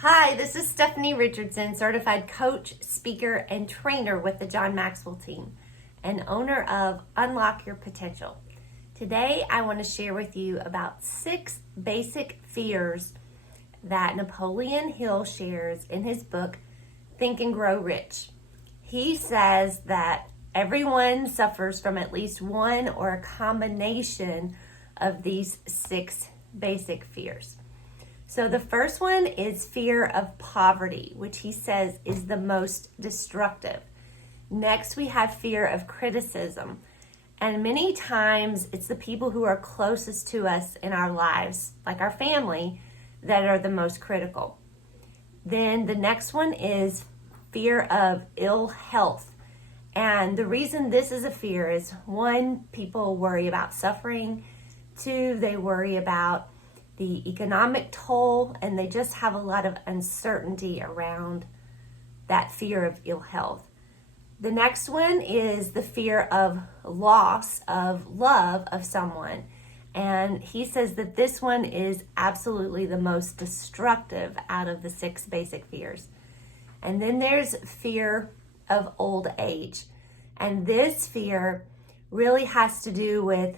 Hi, this is Stephanie Richardson, certified coach, speaker, and trainer with the John Maxwell team, and owner of Unlock Your Potential. Today, I want to share with you about 6 basic fears that Napoleon Hill shares in his book, Think and Grow Rich. He says that everyone suffers from at least one or a combination of these 6 basic fears. So the first one is fear of poverty, which he says is the most destructive. Next, we have fear of criticism. And many times it's the people who are closest to us in our lives, like our family, that are the most critical. Then the next one is fear of ill health. And the reason this is a fear is 1, people worry about suffering. 2, they worry about the economic toll, and they just have a lot of uncertainty around that fear of ill health. The next one is the fear of loss of love of someone. And he says that this one is absolutely the most destructive out of the 6 basic fears. And then there's fear of old age. And this fear really has to do with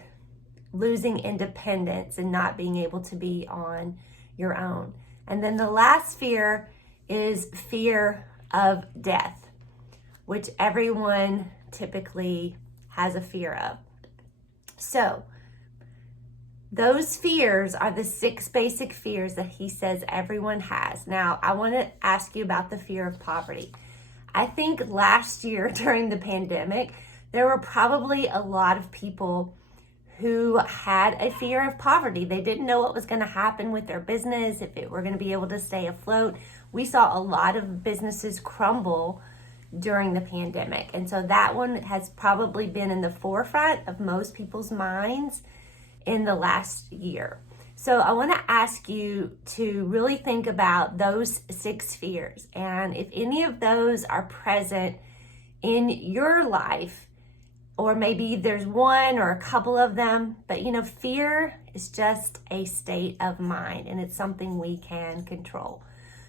losing independence and not being able to be on your own. And then the last fear is fear of death, which everyone typically has a fear of. So those fears are the 6 basic fears that he says everyone has. Now, I want to ask you about the fear of poverty. I think last year during the pandemic, there were probably a lot of people who had a fear of poverty. They didn't know what was going to happen with their business, if it were going to be able to stay afloat. We saw a lot of businesses crumble during the pandemic. And so that one has probably been in the forefront of most people's minds in the last year. So I want to ask you to really think about those 6 fears. And if any of those are present in your life, or maybe there's one or a couple of them, but fear is just a state of mind, and it's something we can control.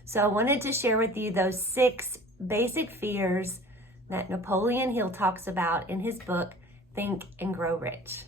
So I wanted to share with you those 6 basic fears that Napoleon Hill talks about in his book, Think and Grow Rich.